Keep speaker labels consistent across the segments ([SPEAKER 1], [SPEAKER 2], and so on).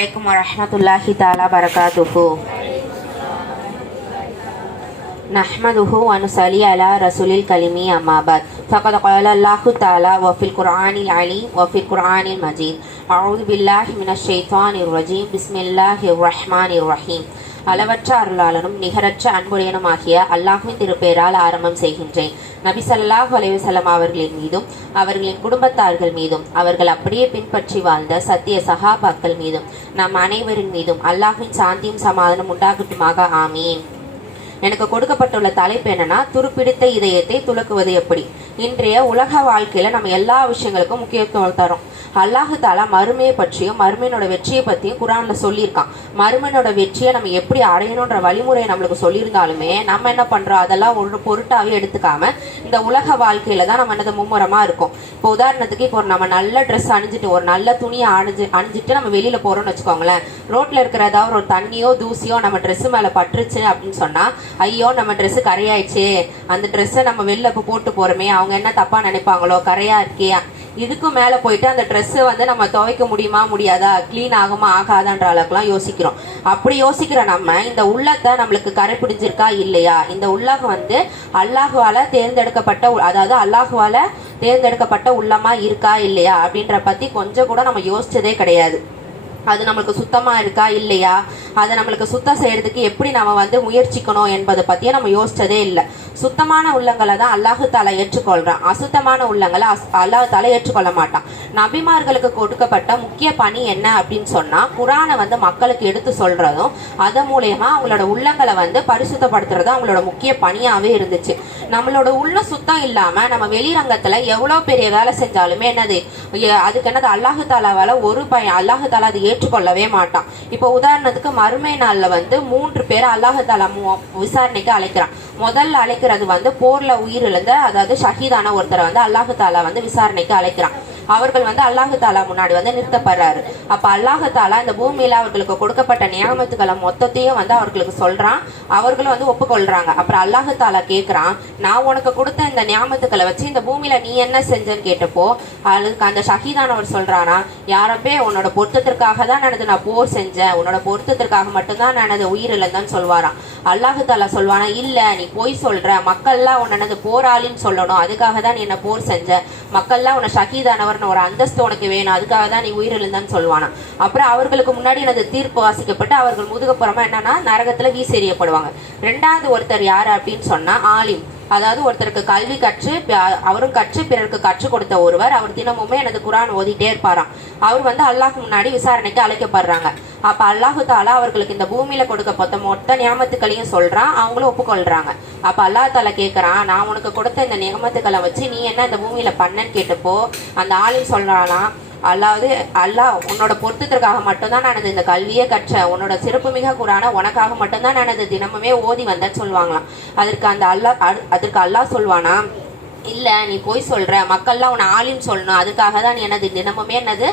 [SPEAKER 1] عليكم ورحمة الله تعالى وبركاته. نحمده ونصلي على رسول الكريم أما بعد. فقد قال الله تعالى وفي القرآن العليم وفي القرآن المجيد. أعوذ بالله من الشيطان الرجيم. بسم الله الرحمن الرحيم. அளவற்ற அருளாளனும் நிகரற்ற அன்புடையனுமாகிய அல்லாஹுவின் திருப்பெயரால் ஆரம்பம் செய்கின்றேன். நபி சல்லாஹ் அலைவசல்லம் அவர்களின் மீதும் அவர்களின் குடும்பத்தார்கள் மீதும் அவர்கள் அப்படியே பின்பற்றி வாழ்ந்த சத்திய சகாபாக்கள் மீதும் நம் அனைவரின் மீதும் அல்லாஹ்வின் சாந்தியும் சமாதானம் உண்டாகட்டுமாக. ஆமீன். எனக்கு கொடுக்கப்பட்டுள்ள தலைப்பு என்னன்னா துருப்பிடித்த இதயத்தை துலக்குவது எப்படி? இன்றைய உலக வாழ்க்கையில நம்ம எல்லா விஷயங்களுக்கும் முக்கியத்துவம் தரும். அல்லாஹு தாலா மறுமையை பற்றியும் மறுமையினோட வெற்றியை பற்றியும் குரான்ல சொல்லியிருக்கான். மறுமையினோட வெற்றியை நம்ம எப்படி அடையணுன்ற வழிமுறையை நம்மளுக்கு சொல்லியிருந்தாலுமே நம்ம என்ன பண்றோம்? அதெல்லாம் ஒரு பொருட்டாவே எடுத்துக்காம இந்த உலக வாழ்க்கையில தான் நம்ம என்னது மும்முரமா இருக்கும். இப்போ உதாரணத்துக்கு இப்போ நம்ம நல்ல ட்ரெஸ் அணிஞ்சிட்டு ஒரு நல்ல துணியை அணிஞ்சு அணிஞ்சிட்டு நம்ம வெளியில போறோம்னு வச்சுக்கோங்களேன். ரோட்ல இருக்கிற ஏதாவது ஒரு தண்ணியோ தூசியோ நம்ம ட்ரெஸ்ஸு மேல பட்டுருச்சு அப்படின்னு சொன்னா ஐயோ நம்ம ட்ரெஸ்ஸு கரையாயிடுச்சு. அந்த ட்ரெஸ்ஸை நம்ம வெளில இப்போ போட்டு போறோமே அவங்க அவங்க என்ன தப்பா நினைப்பாங்களோ கரையா இருக்கியா? இதுக்கும் மேல போயிட்டு அந்த ட்ரெஸ்ஸை வந்து நம்ம துவைக்க முடியுமா முடியாதா? க்ளீன் ஆகுமா ஆகாதான்ற அளவுக்குலாம் யோசிக்கிறோம். அப்படி யோசிக்கிற நம்ம இந்த உள்ளத்தை நம்மளுக்கு கரை பிடிஞ்சிருக்கா இல்லையா? இந்த உள்ளகம் வந்து அல்லாஹுவால தேர்ந்தெடுக்கப்பட்ட அதாவது அல்லாஹுவால தேர்ந்தெடுக்கப்பட்ட உள்ளமா இருக்கா இல்லையா? அப்படின்ற பத்தி கொஞ்சம் கூட நம்ம யோசிச்சதே கிடையாது. அது நம்மளுக்கு சுத்தமா இருக்கா இல்லையா? அதை நம்மளுக்கு சுத்தம் செய்யறதுக்கு எப்படி நம்ம வந்து முயற்சிக்கணும் என்பதை பத்தியே நம்ம யோசிச்சதே இல்லை. சுத்தமான உள்ளங்களை தான் அல்லாஹு தாலா ஏற்றுக்கொள்றான். அசுத்தமான உள்ளங்களை அஸ் அல்லாஹு தாலா ஏற்றுக்கொள்ள மாட்டான். நபிமார்களுக்கு கொடுக்கப்பட்ட முக்கிய பணி என்ன அப்படின்னு சொன்னா குரானை வந்து மக்களுக்கு எடுத்து சொல்றதும் அதன் மூலயமா அவங்களோட உள்ளங்களை வந்து பரிசுத்தப்படுத்துறதும் அவங்களோட முக்கிய பணியாவே இருந்துச்சு. நம்மளோட உள்ள சுத்தம் இல்லாம நம்ம வெளிரங்கத்துல எவ்வளவு பெரிய வேலை செஞ்சாலுமே என்னது அதுக்கு என்னது அல்லாஹு தாலாவால ஒரு பயன் அல்லாஹு தாலா அது ஏற்றுக்கொள்ளவே மாட்டான். இப்போ உதாரணத்துக்கு மறுமை நாள்ல வந்து மூன்று பேர் அல்லாஹு தாலா மு- விசாரணைக்கு அழைக்கிறான். முதல்ல அழைக்கிறது வந்து போர்ல உயிரிழந்த அதாவது ஷஹீதான ஒருத்தரை வந்து அல்லாஹு தாலா வந்து விசாரணைக்கு அழைக்கிறான். அவர்கள் வந்து அல்லாஹு தாலா முன்னாடி வந்து நிறுத்தப்படுறாரு. அப்ப அல்லாஹு தாலா இந்த பூமியில அவர்களுக்கு கொடுக்கப்பட்ட நியமத்துக்களை மொத்தத்தையும் வந்து அவர்களுக்கு சொல்றான். அவர்களும் வந்து ஒப்புக்கொள்றாங்க. அப்புறம் அல்லாஹு தாலா கேக்குறான் நான் உனக்கு கொடுத்த இந்த நியாமத்துக்களை வச்சு இந்த பூமியில நீ என்ன செஞ்சன்னு கேட்டப்போ அதுக்கு அந்த ஷஹீதானவர் சொல்றானா யாரப்பே உன்னோட பொருத்தத்திற்காக தான் நடந்து நான் போர் செஞ்சேன். உன்னோட பொருத்தத்திற்காக மட்டும்தான் நான் எனது உயிர் இழந்தேன்னு சொல்வாராம். அல்லாஹு தாலா சொல்வானா இல்ல நீ போய் சொல்ற. மக்கள்லாம் உன்னது போராளின்னு சொல்லணும். அதுக்காக தான் நீ என்ன போர் செஞ்ச. மக்கள்லாம் உன்னை காரணம் ஒரு அந்தஸ்து உனக்கு வேணும். அதுக்காக தான் நீ உயிரிழந்தான்னு சொல்லுவானா. அப்புறம் அவர்களுக்கு முன்னாடி எனது தீர்ப்பு வாசிக்கப்பட்டு அவர்கள் முதுகப்புறமா என்னன்னா நரகத்துல வீசெறியப்படுவாங்க. ரெண்டாவது ஒருத்தர் யார் அப்படின்னு சொன்னா ஆலிம். அதாவது ஒருத்தருக்கு கல்வி கற்று அவரும் கற்று பிறருக்கு கற்றுக் கொடுத்த ஒருவர். அவர் தினமுமே எனது குரான் ஓதிட்டே இருப்பாராம். அவர் வந்து அல்லாஹ் முன்னாடி விசாரணைக்கு அழைக்கப்படுறாங்க. அப்ப அல்லாஹு தாலா அவர்களுக்கு இந்த பூமியில பொத்த மொத்த நியமத்துக்களையும் சொல்றான் அவங்களும் ஒப்புக்கொள்றாங்க. அப்ப அல்லாஹ் தாலா கேக்குறான் நான் உனக்கு கொடுத்த இந்த நியமத்துக்களை வச்சு நீ என்ன இந்த பூமியில பண்ணன்னு கேட்டப்போ. அந்த ஆளும் சொல்றானா அல்லாவது அல்லாஹ் உன்னோட பொருத்தத்திற்காக மட்டும்தான் நான் இந்த கல்வியை கற்ற உன்னோட சிறப்புமிக கூறான உனக்காக மட்டும்தான் நான் தினமுமே ஓதி வந்தேன்னு சொல்லுவாங்களாம். அதற்கு அந்த அல்லாஹ் அதற்கு அல்லாஹ் சொல்வானா இல்ல நீ போய் சொல்ற. மக்கள்லாம் உன்னை ஆளுன்னு சொல்லணும். அதுக்காக தான் நீ என்னது தினமுமே என்னது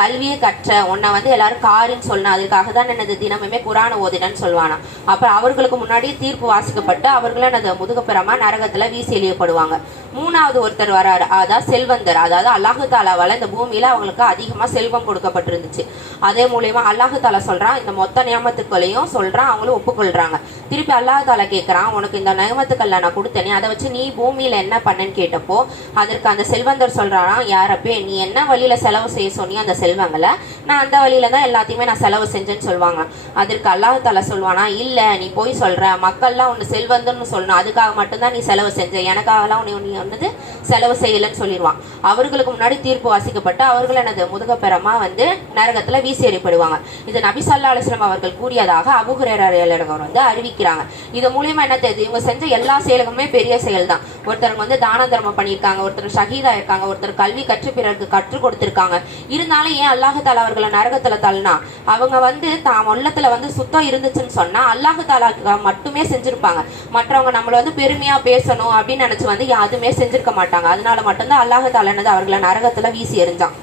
[SPEAKER 1] கல்வியை கற்ற. உன்னை வந்து எல்லாரும் காரின்னு சொல்லணும். அதுக்காக தான் என்னது தினமுமே குரான ஓதினன்னு சொல்லுவானா அப்புறம் அவர்களுக்கு முன்னாடி தீர்ப்பு வாசிக்கப்பட்டு அவர்களும் என்னது முதுகப்புறமா நரகத்துல வீசி எழியப்படுவாங்க மூணாவது ஒருத்தர் வராரு. அதான் செல்வந்தர். அதாவது அல்லாஹு தாலாவால இந்த பூமியில அவங்களுக்கு அதிகமா செல்வம் கொடுக்கப்பட்டிருந்துச்சு. அதே மூலயமா அல்லாஹு தாலா சொல்றான் இந்த மொத்த நியமத்துக்களையும் சொல்றான் அவங்களும் ஒப்புக்கொள்றாங்க. திருப்பி அல்லாஹு தாலா கேட்கறான் உனக்கு இந்த நியமத்துக்கள்ல நான் கொடுத்தேனே அதை வச்சு நீ பூமியில என்ன பண்ண பண்ணேன்னு கேட்டப்போ அதற்கு அந்த செல்வந்தர் சொல்றாராம் யாரப்பே நீ என்ன வழியில செலவு செய்ய சொன்னியோ அந்த செல்வங்களை நான் அந்த வழியில தான் எல்லாத்தையுமே நான் செலவு செஞ்சேன்னு சொல்லுவாங்க அதற்கு அல்லாஹ் தாலா சொல்வானா இல்ல நீ போய் சொல்ற. மக்கள்லாம் ஒன்று செல்வந்தன்னு சொல்லணும். அதுக்காக மட்டும்தான் நீ செலவு செஞ்ச. எனக்காகலாம் உன்னை நீ வந்து செலவு செய்யலைன்னு சொல்லிடுவான். அவர்களுக்கு முன்னாடி தீர்ப்பு வாசிக்கப்பட்டு அவர்கள் எனது முதுகப்பெறமா வந்து நரகத்துல வீசி எறிப்படுவாங்க இது நபி சல்லா அலுவலம் அவர்கள் கூறியதாக அபுகுரேரர் வந்து அறிவிக்கிறாங்க. இது மூலியமா என்ன தெரியுது இவங்க செஞ்ச எல்லா செயலுக்குமே பெரிய செயல் தான் ஒருத்தருங்க வந்து தான தர்மம் பண்ணியிருக்காங்க. ஒருத்தர் ஷஹீதா இருக்காங்க. ஒருத்தர் கல்வி கற்று பிறருக்கு கற்றுக் கொடுத்துருக்காங்க. இருந்தாலும் ஏன் அல்லாஹு அவர்களை நரகத்துல தள்ளினா? அவங்க வந்து தாம் உள்ளத்துல வந்து சுத்தம் இருந்துச்சுன்னு சொன்னா அல்லாஹு மட்டுமே செஞ்சிருப்பாங்க. மற்றவங்க நம்மள வந்து பெருமையா பேசணும் அப்படின்னு நினைச்சு வந்து யாருமே செஞ்சிருக்க மாட்டாங்க. அதனால மட்டும்தான் அல்லாஹு என்னது அவர்களை நரகத்துல வீசி எறிஞ்சான்.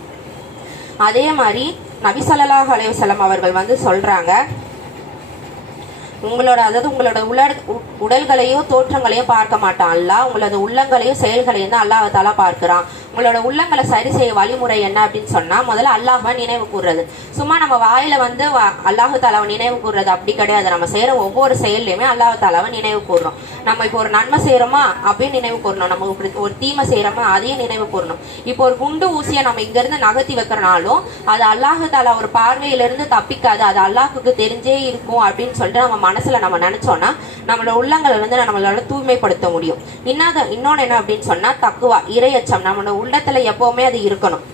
[SPEAKER 1] அதே மாதிரி நபிசல்லாஹ் அலைவசலம் அவர்கள் வந்து சொல்றாங்க உங்களோட அதாவது உங்களோட உலர் உடல்களையோ தோற்றங்களையோ பார்க்க மாட்டான். அல்லாஹ் உங்களோட உள்ளங்களையும் செயல்களையும் தான் அல்லாஹ் பார்க்கிறான். உங்களோட உள்ளங்களை சரி செய்ய வழிமுறை என்ன அப்படின்னு சொன்னா முதல்ல அல்லாஹை நினைவு கூறுறது சும்மா நம்ம வாயில வந்து அல்லாஹு தாலாவை நினைவு கூறுறது அப்படி கிடையாது. நம்ம செய்யற ஒவ்வொரு செயல்லையுமே அல்லாஹ் தாலாவை நினைவு கூறுறோம் நம்ம இப்போ ஒரு நன்மை செய்யறோமா அப்படியே நினைவு கூறணும் நம்ம இப்படி ஒரு தீமை செய்யறோமா அதையும் நினைவு கூறணும் இப்போ ஒரு குண்டு ஊசியை நம்ம இங்க இருந்து நகர்த்தி வைக்கிறனாலும் அது அல்லாஹு தாலா ஒரு பார்வையிலிருந்து தப்பிக்காது. அது அல்லாஹுக்கு தெரிஞ்சே இருக்கும் அப்படின்னு சொல்லிட்டு நம்ம மனசுல நம்ம நினைச்சோம்னா நம்மளோட உள்ளங்களை வந்து நம்மளால தூய்மைப்படுத்த முடியும். இன்னாத இன்னொன்று என்ன அப்படின்னு சொன்னா தக்குவா இரையச்சம். நம்மளோட உள்ளத்துல எப்பவுமே அது இருக்கணும்.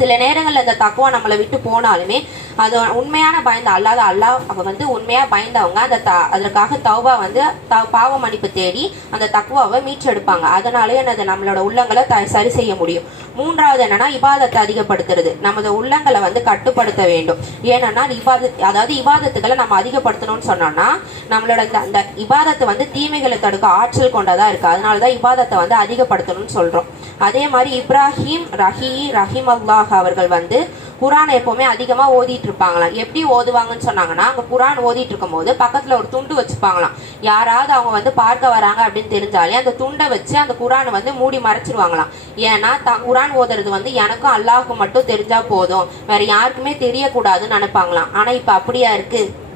[SPEAKER 1] சில நேரங்களில் இந்த தக்குவா நம்மளை விட்டு போனாலுமே அது உண்மையான பயந்த அல்லாத அல்லாஹ் அவ வந்து உண்மையா பயந்தவங்க அந்த த அதற்காக தௌபா வந்து த பாவ மன்னிப்பு தேடி அந்த தக்குவாவை மீட்டெடுப்பாங்க. அதனாலேயே அது நம்மளோட உள்ளங்களை த சரி செய்ய முடியும். மூன்றாவது என்னன்னா இபாதத்தை அதிகப்படுத்துறது. நமது உள்ளங்களை வந்து கட்டுப்படுத்த வேண்டும். ஏன்னா இபாத அதாவது இபாதத்துக்களை நம்ம அதிகப்படுத்தணும்னு சொன்னோம்னா நம்மளோட இந்த அந்த இபாதத்தை வந்து தீமைகளை தடுக்க ஆற்றல் கொண்டதா இருக்கு. அதனாலதான் இபாதத்தை வந்து அதிகப்படுத்தணும்னு சொல்றோம். அதே மாதிரி இப்ராஹிம் ரஹி ரஹிம் அல்லாஹ் அவர்கள் வந்து குரான் எப்பவுமே அதிகமாக ஓதிட்டு இருப்பாங்களாம் எப்படி ஓதுவாங்கன்னு சொன்னாங்கன்னா அங்கே குரான் ஓதிட்டு இருக்கும் போது பக்கத்தில் ஒரு துண்டு வச்சுப்பாங்களாம். யாராவது அவங்க வந்து பார்க்க வராங்க அப்படின்னு தெரிஞ்சாலே அந்த துண்டை வச்சு அந்த குரானை வந்து மூடி மறைச்சிருவாங்களாம். ஏன்னா த குரான் ஓதுறது வந்து எனக்கும் அல்லாஹ்வுக்கும் மட்டும் தெரிஞ்சா போதும். வேற யாருக்குமே தெரியக்கூடாதுன்னு நினைப்பாங்களாம். ஆனா இப்ப அப்படியா இருக்கு?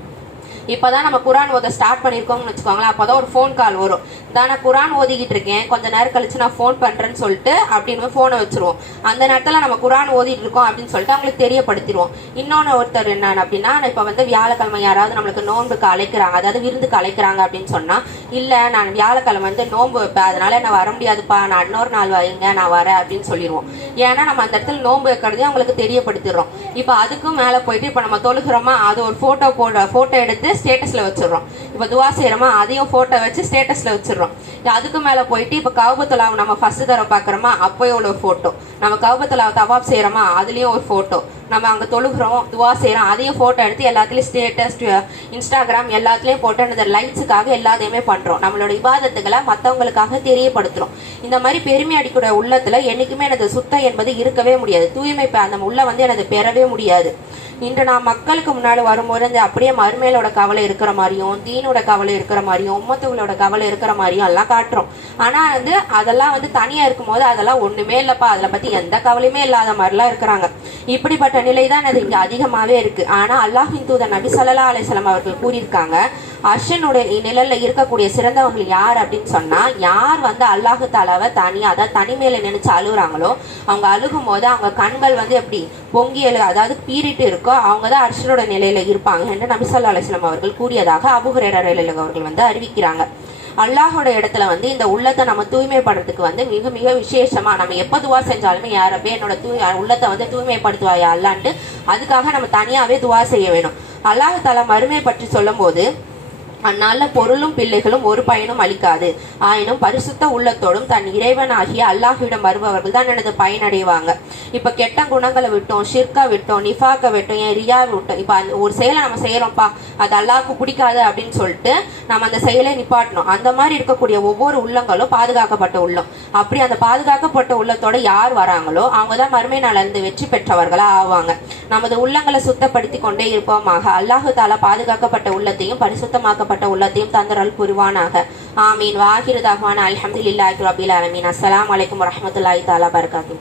[SPEAKER 1] இப்பதான் நம்ம குரான் ஓத ஸ்டார்ட் பண்ணியிருக்கோம்னு வச்சுக்கோங்களேன். அப்பதான் ஒரு ஃபோன் கால் வரும். தான் நான் குரான் ஓதிக்கிட்டு இருக்கேன். கொஞ்ச நேரம் கழிச்சு நான் ஃபோன் பண்ணுறேன்னு சொல்லிட்டு அப்படின்னு ஃபோனை வச்சுருவோம். அந்த நேரத்தில் நம்ம குரான் ஓதிட்டு இருக்கோம் அப்படின்னு சொல்லிட்டு அவங்களுக்கு தெரியப்படுத்திடுவோம். இன்னொன்று ஒருத்தர் என்ன அப்படின்னா இப்போ வந்து வியாழக்கிழமை யாராவது நம்மளுக்கு நோன்புக்கு அழைக்கிறாங்க. அதாவது விருந்துக்கு அழைக்கிறாங்க அப்படின்னு சொன்னால் இல்லை நான் வியாழக்கிழமை வந்து நோன்பு வைப்பேன். அதனால என்ன வர முடியாதுப்பா. நான் இன்னொரு நாள் வைங்க நான் வரேன் அப்படின்னு சொல்லிடுவோம். ஏன்னா நம்ம அந்த இடத்துல நோன்பு வைக்கிறதையும் அவங்களுக்கு தெரியப்படுத்திடுறோம். இப்போ அதுக்கும் மேலே போயிட்டு இப்போ நம்ம தொழுகிறோமா? அது ஒரு ஃபோட்டோ போட ஃபோட்டோ எடுத்து ஸ்டேட்டஸில் வச்சிடுறோம். இப்போ துவா செய்கிறோமா அதையும் ஃபோட்டோ வச்சு ஸ்டேட்டஸில் வச்சிடுறோம். அதுக்கு மேலே போயிட்டு இப்போ கவுபத்துலாவை நம்ம ஃபஸ்ட்டு தடவை பார்க்குறோமா அப்போ ஒரு ஃபோட்டோ நம்ம கவுபத்துலாவை தவாப் செய்கிறோமா அதுலேயும் ஒரு ஃபோட்டோ நம்ம அங்கே தொழுகிறோம் துவா செய்கிறோம் அதையும் ஃபோட்டோ எடுத்து எல்லாத்துலேயும் ஸ்டேட்டஸ் இன்ஸ்டாகிராம் எல்லாத்துலேயும் போட்டு அந்த லைட்ஸுக்காக எல்லாத்தையுமே பண்ணுறோம் நம்மளோட விவாதத்துக்களை மற்றவங்களுக்காக தெரியப்படுத்துகிறோம் இந்த மாதிரி பெருமை அடிக்கிற உள்ளத்தில் என்றைக்குமே எனது சுத்தம் என்பது இருக்கவே முடியாது. தூய்மை அந்த உள்ள வந்து எனது பெறவே முடியாது. இன்று நான் மக்களுக்கு முன்னாடி வரும்போது அந்த அப்படியே மறுமையிலோட கவலை இருக்கிற மாதிரியும் தீனோட கவலை இருக்கிற மாதிரியும் உம்மத்துகளோட கவலை இருக்கிற மாதிரியும் எல்லாம் காட்டுறோம். ஆனால் வந்து அதெல்லாம் வந்து தனியாக இருக்கும்போது அதெல்லாம் ஒன்றுமே இல்லைப்பா. அதில் பற்றி எந்த கவலையுமே இல்லாத மாதிரிலாம் இருக்கிறாங்க. இப்படிப்பட்ட நிலை தான் அது இங்கே அதிகமாகவே இருக்குது ஆனால் அல்லாஹின் தூதர் நபி சல்லா அலைஹி அவர்கள் கூறியிருக்காங்க அர்ஷனுடைய நிழல்ல இருக்கக்கூடிய சிறந்தவங்க யார்? அப்படின்னு சொன்னால் யார் வந்து அல்லாஹு தாலாவை தனியா அதாவது தனிமையில் நினச்சி அழுகுறாங்களோ அவங்க அழுகும் போது அவங்க கண்கள் வந்து எப்படி பொங்கி எழு அதாவது பீறிட்டு இருக்கோ அவங்க தான் அர்ஷனோட நிலையில் இருப்பாங்க என்று நபி ஸல்லல்லாஹு அலைஹி அவர்கள் கூறியதாக அபு அவர்கள் வந்து அறிவிக்கிறாங்க. அல்லாஹோட இடத்துல வந்து இந்த உள்ளத்தை நம்ம தூய்மைப்படுறதுக்கு வந்து மிக மிக விசேஷமா நம்ம எப்ப துவா செஞ்சாலுமே யாரப்பே என்னோட தூய் உள்ளத்தை வந்து தூய்மைப்படுத்துவாயா அல்லான்ட்டு அதுக்காக நம்ம தனியாவே துவா செய்ய வேணும். அல்லாஹ் தலா மறுமை பற்றி சொல்லும்போது அந்நாள்ல பொருளும் பிள்ளைகளும் ஒரு பயனும் அளிக்காது. ஆயினும் பரிசுத்த உள்ளத்தோடும் தன் இறைவனாகிய அல்லாஹ்விடம் வருபவர்கள் தான் எனது பயனடைவாங்க. இப்ப கெட்ட குணங்களை விட்டோம் ஷிர்கா விட்டோம் நிஃபாக்க விட்டோம் ஏன் ரியா விட்டோம். இப்ப அந்த ஒரு செயலை நம்ம செய்யறோம்ப்பா அது அல்லாஹுக்கு பிடிக்காது அப்படின்னு சொல்லிட்டு நம்ம அந்த செயலை நிப்பாட்டணும். அந்த மாதிரி இருக்கக்கூடிய ஒவ்வொரு உள்ளங்களும் பாதுகாக்கப்பட்ட உள்ளம். அப்படி அந்த பாதுகாக்கப்பட்ட உள்ளத்தோட யார் வராங்களோ அவங்க தான் மறுமை நாள்ல இருந்து வெற்றி பெற்றவர்களா ஆவாங்க. நமது உள்ளங்களை சுத்தப்படுத்தி கொண்டே இருப்போமாக. அல்லாஹு தாலா பாதுகாக்கப்பட்ட உள்ளத்தையும் பரிசுத்தமாக்கப்பட்ட உள்ளத்தையும் தந்தரல் புரிவானாக. ஆமீன். வாஹிரு தஹ்வான் அல்ஹம்துலில்லாஹி ரபில் அலமீன் அஸ்லாம் அலைக்கும் வரமத்துல்லாஹி தாலா பரகாத்து